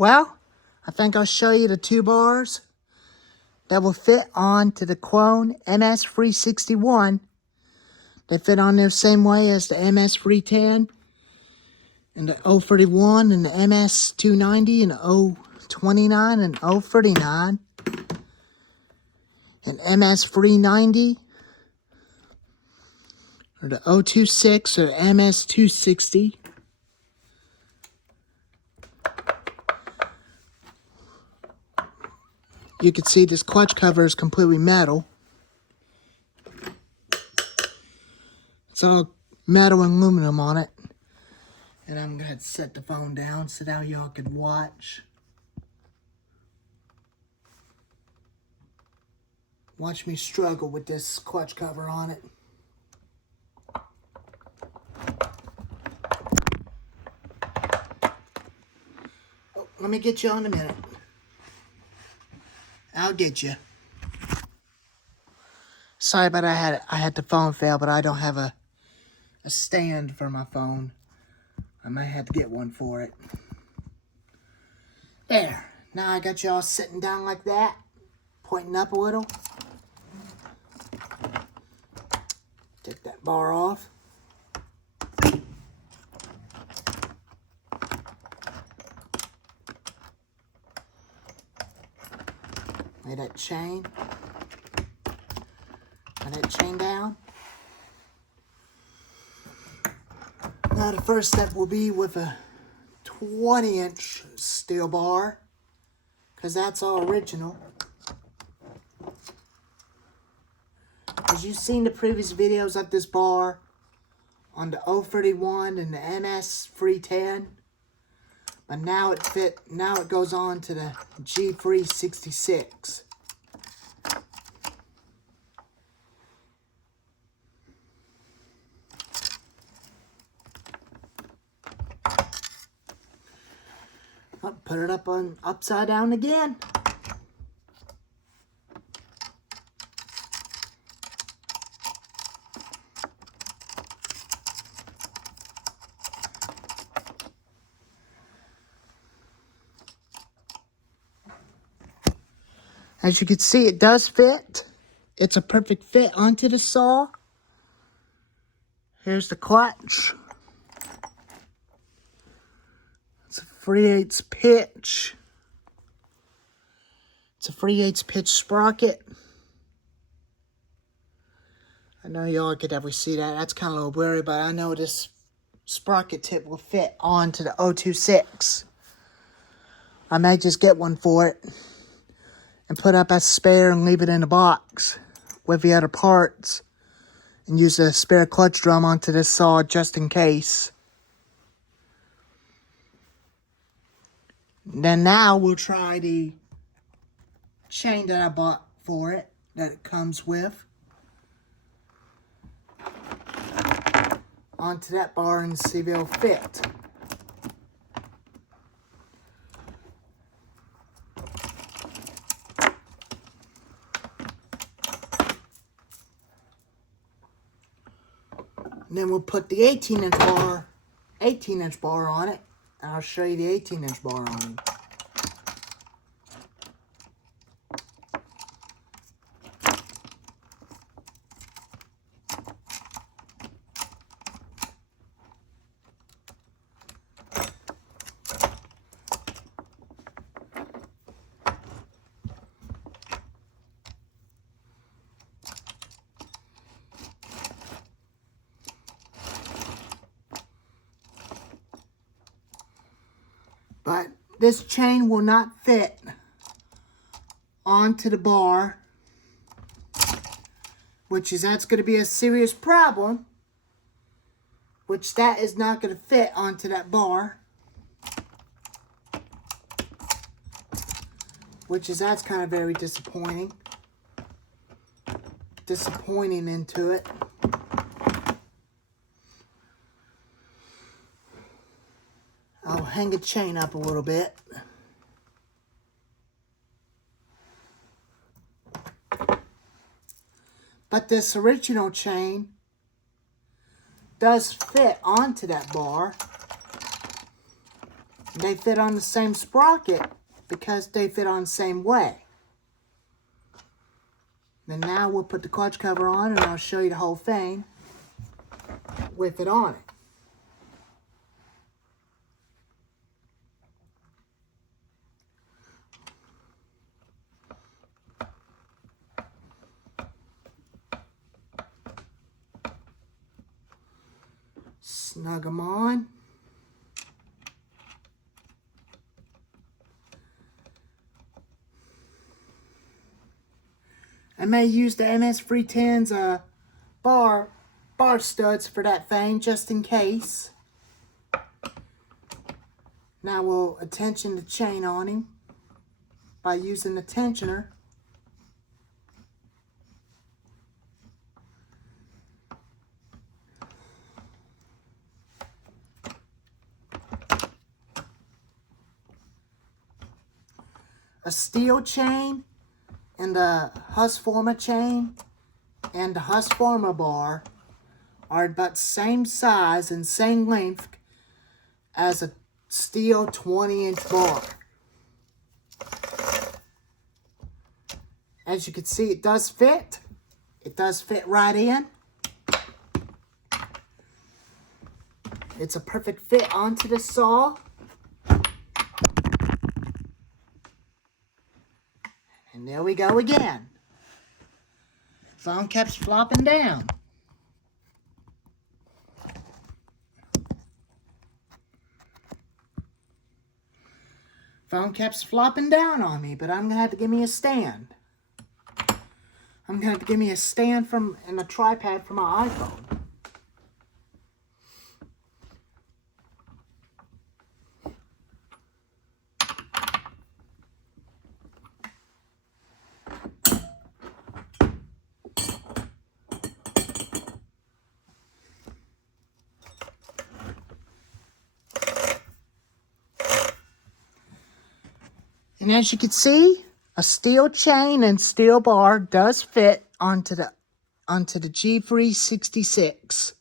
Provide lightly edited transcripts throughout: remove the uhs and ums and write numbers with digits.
Well, I think I'll show you the two bars that will fit onto the clone ms361. They fit on the same way as the ms310 and the 031 and the ms290 and the 029 and 039 and ms390 or the 026 or ms260. You can see this clutch cover is completely metal. It's all metal and aluminum on it. And I'm going to set the phone down so now y'all can watch. Watch me struggle with this clutch cover on it. Oh, let me get you on in a minute. I'll get you. Sorry about I had the phone fail, but I don't have a stand for my phone. I might have to get one for it. There. Now I got y'all sitting down like that, pointing up a little. Take that bar off. Lay that chain. Lay that chain down. Now the first step will be with a 20-inch steel bar, because that's all original. As you've seen the previous videos of this bar on the 031 and the ms310, but now it goes on to the g366. I'll put it up on upside down again. As you can see, it does fit. It's a perfect fit onto the saw. Here's the clutch. It's a 3/8 pitch. It's a 3/8 pitch sprocket. I know y'all could definitely see that. That's kind of a little blurry, but I know this sprocket tip will fit onto the 026. I may just get one for it and put up as a spare and leave it in a box with the other parts and use a spare clutch drum onto this saw just in case. Then now we'll try the chain that I bought for it, that it comes with, onto that bar and see if it'll fit. And then we'll put the 18-inch bar on it, and I'll show you the 18-inch bar on it. But this chain will not fit onto the bar, that's going to be a serious problem, which that is not going to fit onto that bar, that's kind of very disappointing into it. I'll hang the chain up a little bit. But this original chain does fit onto that bar. They fit on the same sprocket because they fit on the same way. And now we'll put the clutch cover on and I'll show you the whole thing with it on it. Snug them on. I may use the ms310's bar studs for that thing just in case. Now we'll attention the chain on him by using the tensioner. A steel chain and the Husqvarna chain and the Husqvarna bar are about the same size and same length as a steel 20-inch bar. As you can see, it does fit. It does fit right in. It's a perfect fit onto the saw. And there we go again. Phone kept flopping down. Phone kept flopping down on me, but I'm going to have to give me a stand. I'm going to have to give me a stand and a tripod for my iPhone. And as you can see, a steel chain and steel bar does fit onto the g366.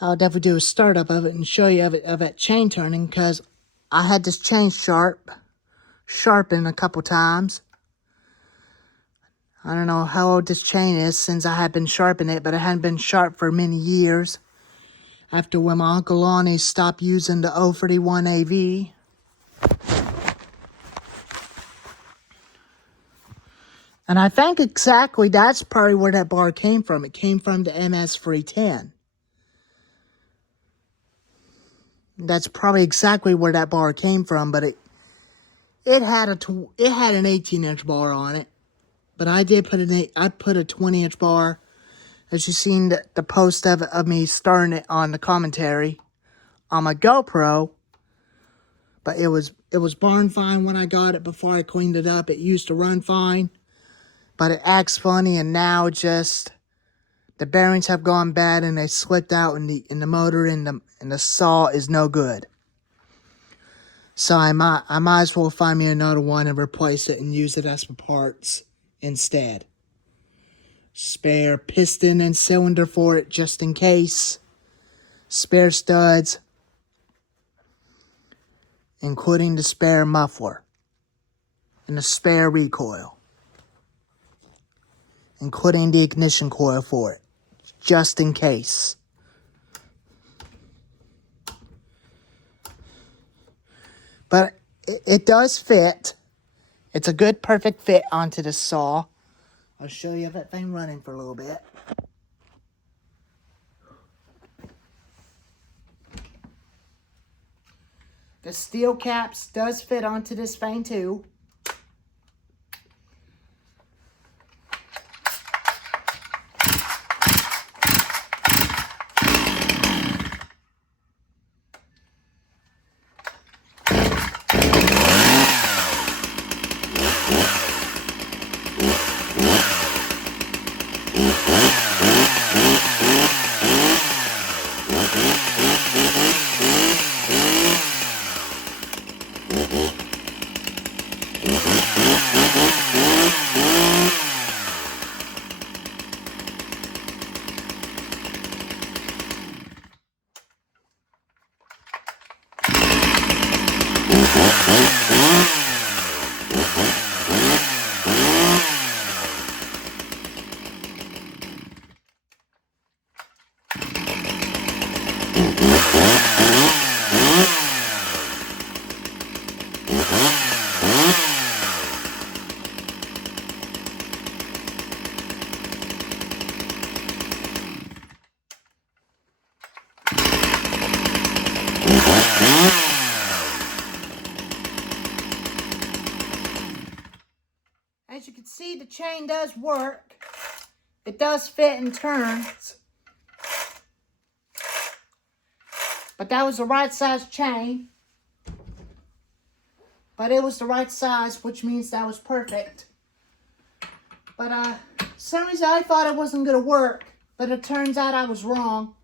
I'll definitely do a startup of it and show you of that chain turning, because I had this chain sharpened a couple times. I don't know how old this chain is since I had been sharpening it, but it hadn't been sharp for many years. After when my Uncle Lonnie stopped using the 031 AV. And I think exactly that's probably where that bar came from. It came from the ms310. That's probably exactly where that bar came from, but it had an 18-inch bar on it. But I did put a 20-inch bar. As you've seen the post of me starting it on the commentary on my GoPro. But it was barn fine when I got it before I cleaned it up. It used to run fine. But it acts funny, and now just the bearings have gone bad and they slipped out, and the motor and the saw is no good. So I might as well find me another one and replace it and use it as for parts instead. Spare piston and cylinder for it just in case. Spare studs, including the spare muffler and the spare recoil, including the ignition coil for it, just in case. But it does fit. It's a good, perfect fit onto the saw. I'll show you that thing running for a little bit. The steel caps does fit onto this thing too. the chain does work. It does fit and turns. But that was the right size chain. But it was the right size, which means that was perfect. But for some reason I thought it wasn't going to work. But it turns out I was wrong.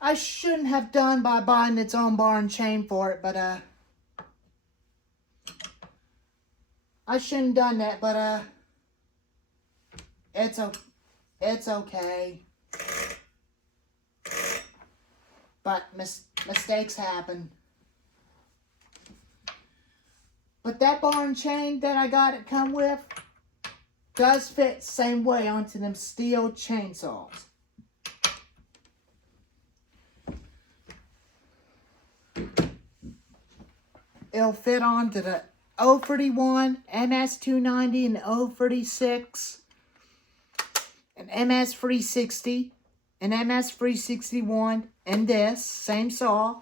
I shouldn't have done by buying its own bar and chain for it. But I shouldn't have done that. But it's okay. But mistakes happen. But that bar and chain that I got it come with does fit the same way onto them Stihl chainsaws. It'll fit onto the 031, ms290, and 036, and ms360, and ms361, and this same saw.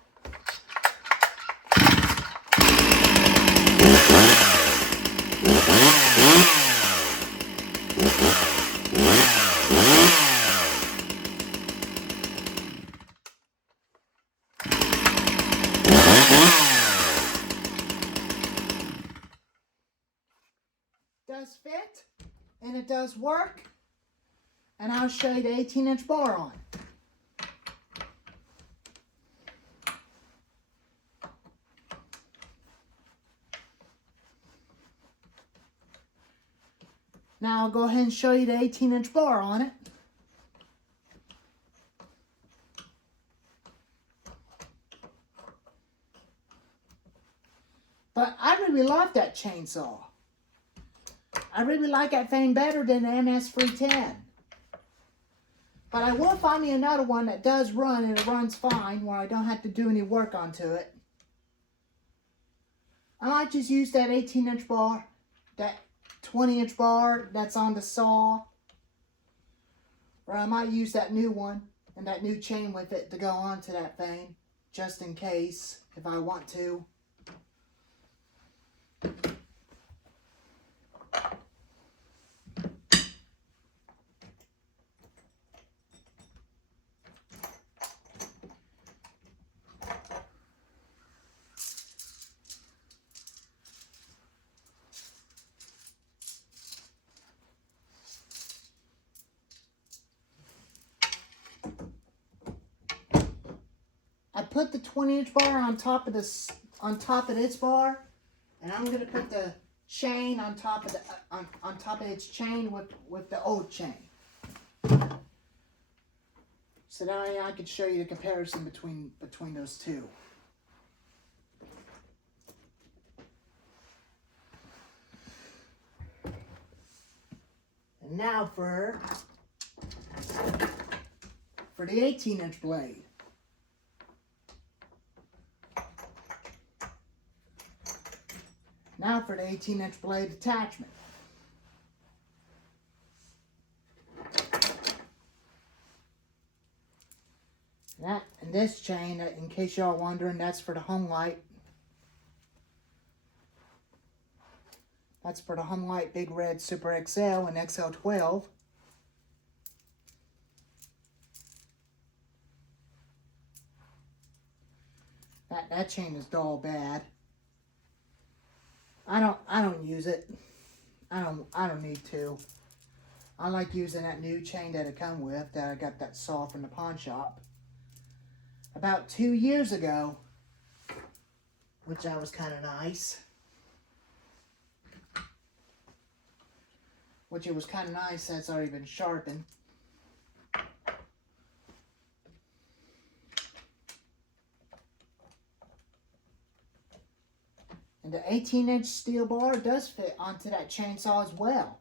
Does fit, and it does work, and I'll show you the 18-inch bar on. Now I'll go ahead and show you the 18-inch bar on it. But I really like that chainsaw. I really like that thing better than the MS310. But I will find me another one that does run and it runs fine where I don't have to do any work onto it. I might just use that 18-inch bar, that 20-inch bar that's on the saw. Or I might use that new one and that new chain with it to go onto that thing, just in case, if I want to. I put the 20-inch bar on top of this, bar, and I'm gonna put the chain on top of the on top of its chain with the old chain. So now I can show you the comparison between those two. And now for the 18-inch blade. Now for the 18-inch blade attachment. That and this chain, in case y'all wondering, that's for the home light. That's for the home light Big Red Super XL and XL12. That chain is dull bad. I don't use it. I don't need to. I like using that new chain that it come with, that I got that saw from the pawn shop about 2 years ago, which that was kind of nice. Which it was kind of nice, that's already been sharpened. And the 18-inch steel bar does fit onto that chainsaw as well.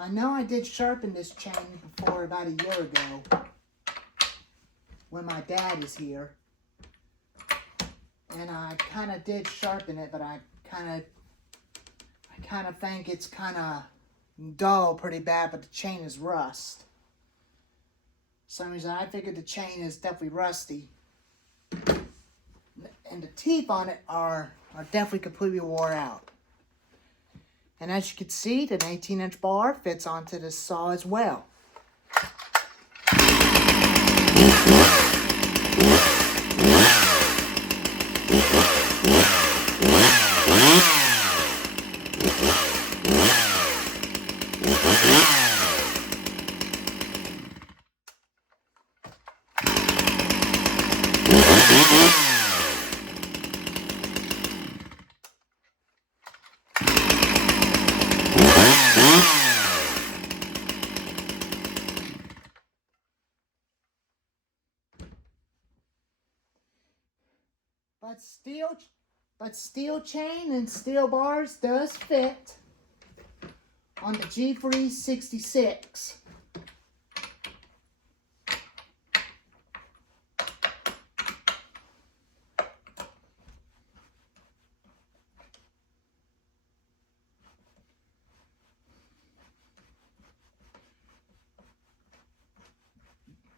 I know I did sharpen this chain before about a year ago when my dad is here. And I kind of did sharpen it, but I kind of think it's kind of dull pretty bad, but the chain is rust. For some reason, I figured the chain is definitely rusty. And the teeth on it are definitely completely wore out. And as you can see, the 18-inch bar fits onto this saw as well. But steel chain and steel bars does fit on the G366.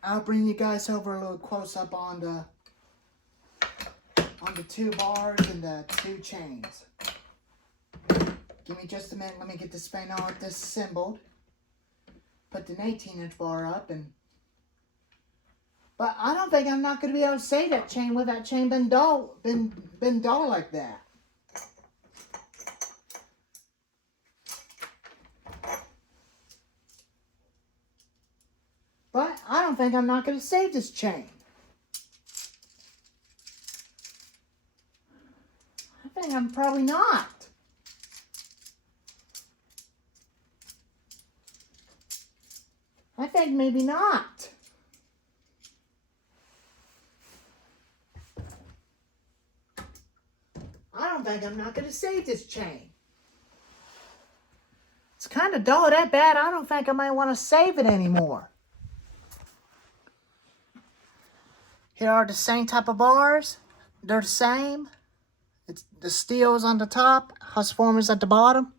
I'll bring you guys over a little close up on the two bars and the two chains. Give me just a minute. Let me get this thing all disassembled. Put the 18-inch bar up but I don't think I'm not going to be able to save that chain with that chain been dull like that. But I don't think I'm not going to save this chain. I think I'm probably not. I think maybe not. I don't think I'm not going to save this chain. It's kind of dull that bad. I don't think I might want to save it anymore. Here are the same type of bars. They're the same. It's the steel is on the top, Husqvarna is at the bottom.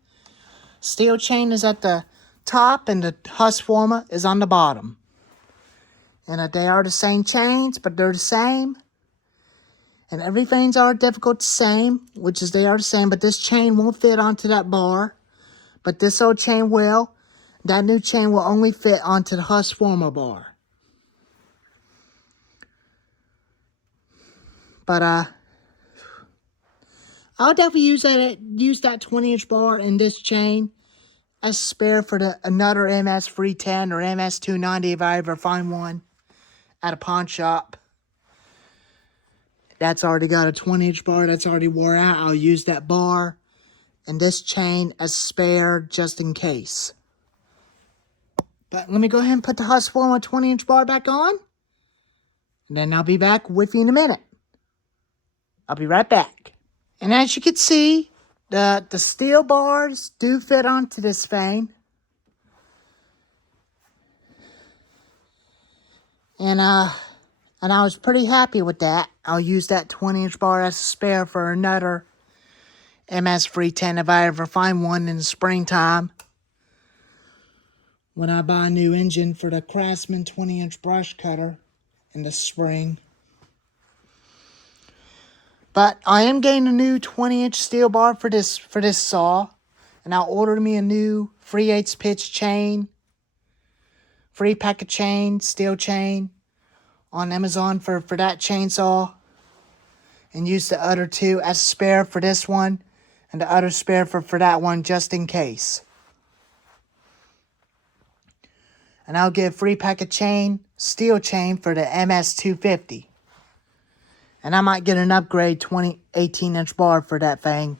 Steel chain is at the top and the Husqvarna is on the bottom. And they are the same chains, but they're the same. And everything's are difficult the same, which is they are the same, but this chain won't fit onto that bar. But this old chain will. That new chain will only fit onto the Husqvarna bar. But I'll definitely use that 20-inch bar in this chain as spare for another ms310 or ms290 if I ever find one at a pawn shop. That's already got a 20-inch bar that's already wore out. I'll use that bar and this chain as spare just in case. But let me go ahead and put the Husqvarna 20-inch bar back on. And then I'll be back with you in a minute. I'll be right back. And as you can see, the steel bars do fit onto this thing. And I was pretty happy with that. I'll use that 20-inch bar as a spare for another ms310 if I ever find one in the springtime. When I buy a new engine for the Craftsman 20-inch brush cutter in the spring. But I am getting a new 20-inch steel bar for this saw. And I'll order me a new 3/8 pitch chain. Free packet chain, steel chain on Amazon for that chainsaw. And use the other two as spare for this one. And the other spare for that one just in case. And I'll get a free packet chain, steel chain for the MS250. And I might get an upgrade 18-inch bar for that thing.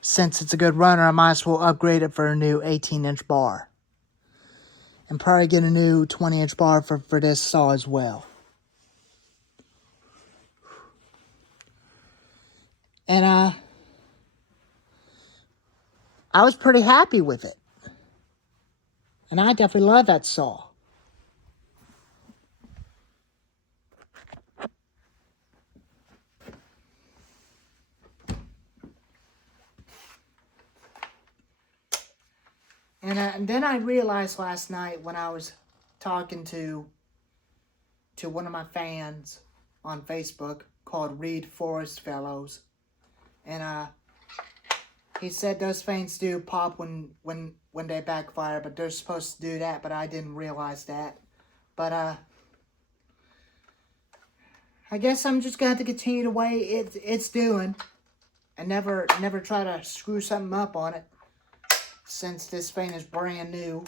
Since it's a good runner, I might as well upgrade it for a new 18-inch bar. And probably get a new 20-inch bar for this saw as well. And I was pretty happy with it. And I definitely love that saw. And then I realized last night when I was talking to one of my fans on Facebook called Reed Forest Fellows, and he said those fans do pop when they backfire, but they're supposed to do that, but I didn't realize that. But I guess I'm just gonna have to continue the way it's doing, and never try to screw something up on it, since this fan is brand new.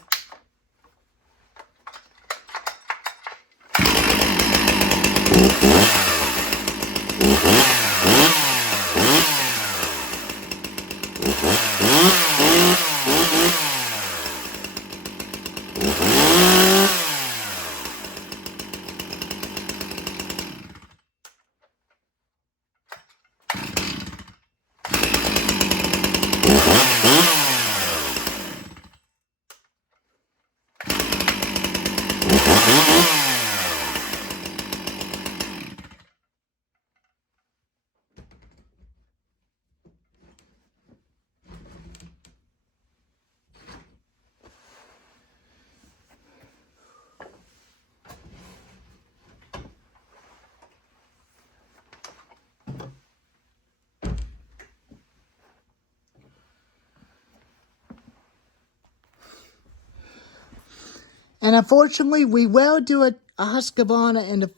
And unfortunately, we will do a Husqvarna and a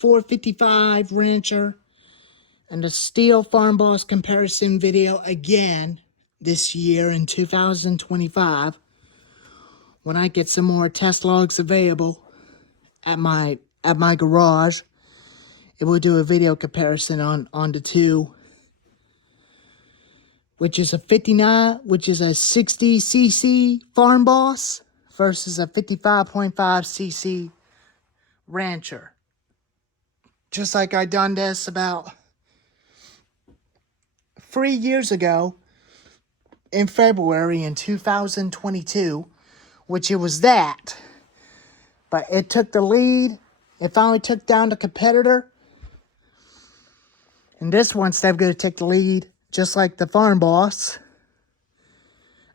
455 Rancher and a stihl Farm Boss comparison video again this year in 2025 when I get some more test logs available at my garage. It will do a video comparison on the two, which is a 60cc Farm Boss versus a 55.5cc Rancher. Just like I done this about 3 years ago in February in 2022, which it was that. But it took the lead. It finally took down the competitor. And this one's going to take the lead, just like the Farm Boss,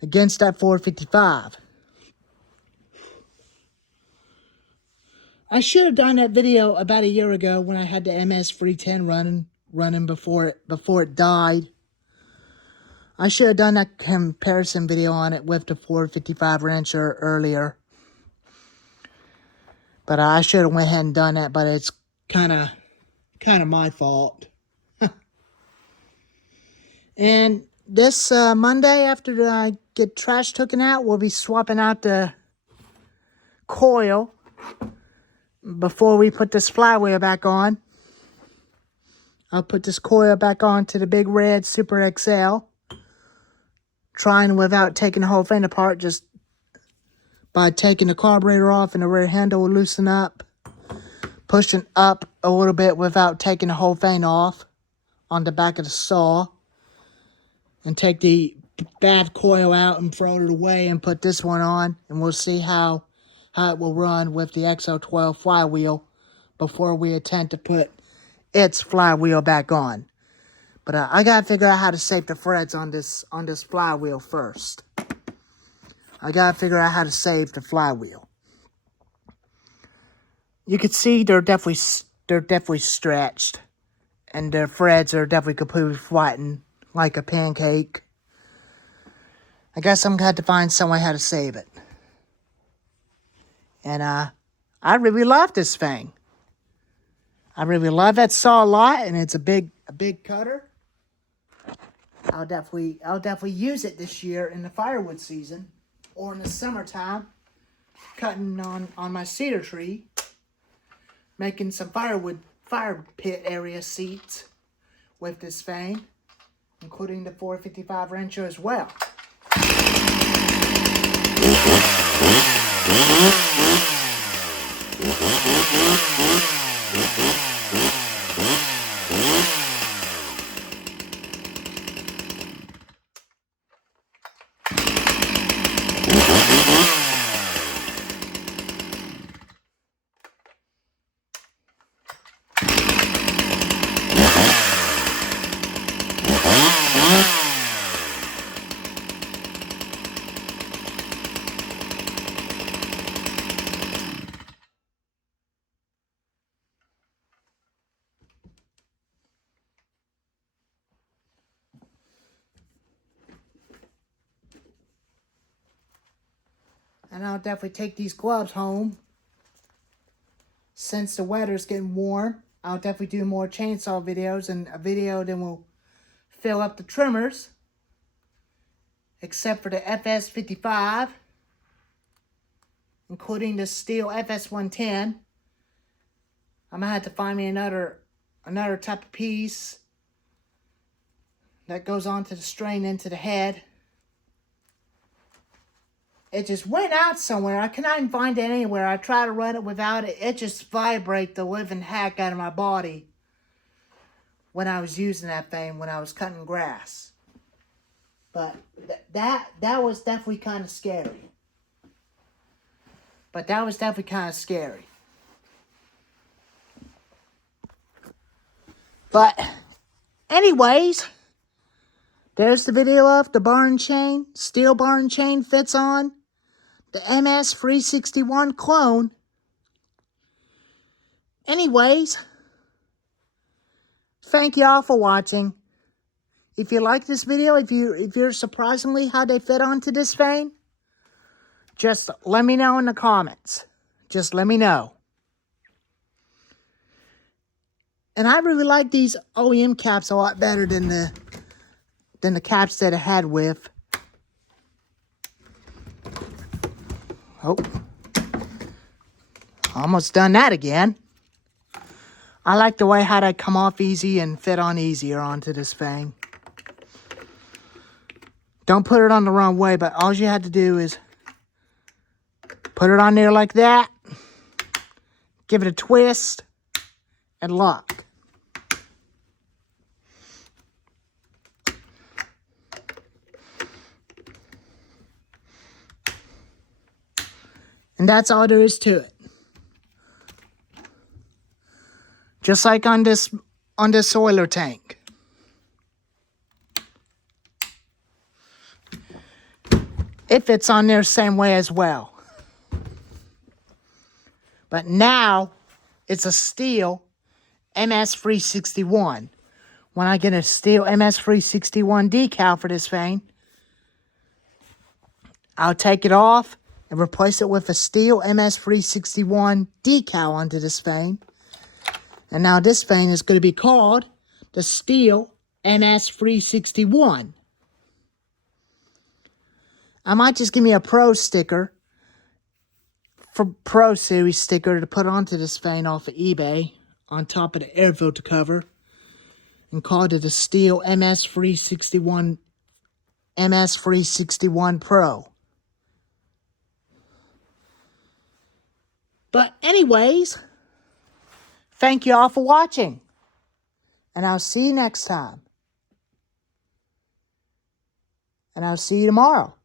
against that 455. I should have done that video about a year ago when I had the ms310 running before it died. I should have done that comparison video on it with the 455 Rancher earlier. But I should have went ahead and done that, but it's kind of my fault. And this Monday, after I get trash taken out, we'll be swapping out the coil before we put this flywheel back on. I'll put this coil back on to the big red Super XL. Trying without taking the whole thing apart, just by taking the carburetor off and the rear handle will loosen up. Pushing up a little bit without taking the whole thing off on the back of the saw. And take the bad coil out and throw it away and put this one on. And we'll see how it will run with the XO12 flywheel before we attempt to put its flywheel back on. But I gotta figure out how to save the threads on this flywheel first. I gotta figure out how to save the flywheel. You can see they're definitely stretched, and their threads are definitely completely flattened like a pancake. I guess I'm gonna have to find some way how to save it. And I really love this thing. I really love that saw a lot, and it's a big cutter. I'll definitely use it this year in the firewood season or in the summertime, cutting on my cedar tree, making some fire pit area seats with this thing, including the 455 Rancher as well. And I'll definitely take these gloves home. Since the weather's getting warm, I'll definitely do more chainsaw videos, and a video then will fill up the trimmers. Except for the FS55, including the stihl FS110. I'm gonna have to find me another type of piece that goes onto the strain into the head. It just went out somewhere. I cannot even find it anywhere. I try to run it without it. It just vibrates the living heck out of my body when I was using that thing, when I was cutting grass. But that was definitely kind of scary. But anyways, there's the video of the bar and chain. Steel bar and chain fits on the ms361 clone. Anyways, thank y'all for watching. If you like this video, if you're surprisingly how they fit onto this vein, just let me know in the comments. Just let me know. And I really like these OEM caps a lot better than the caps that I had with. Oh, almost done that again. I like the way how they come off easy and fit on easier onto this thing. Don't put it on the wrong way, but all you had to do is put it on there like that, give it a twist, and lock. And that's all there is to it. Just like on this oiler tank. It fits on there the same way as well. But now it's a stihl ms361. When I get a stihl ms361 decal for this thing, I'll take it off and replace it with a stihl ms361 decal onto this thing. And now this thing is going to be called the stihl ms361. I might just give me a Pro sticker, for Pro Series sticker, to put onto this thing off of eBay on top of the air filter cover, and call it the stihl ms361 Pro. But anyways, thank you all for watching, and I'll see you next time. And I'll see you tomorrow.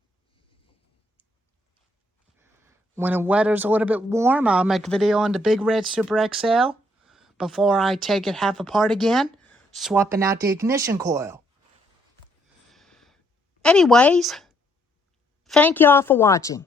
When the weather's a little bit warm, I'll make a video on the Big Red Super XL before I take it half apart again, swapping out the ignition coil. Anyways, thank y'all for watching.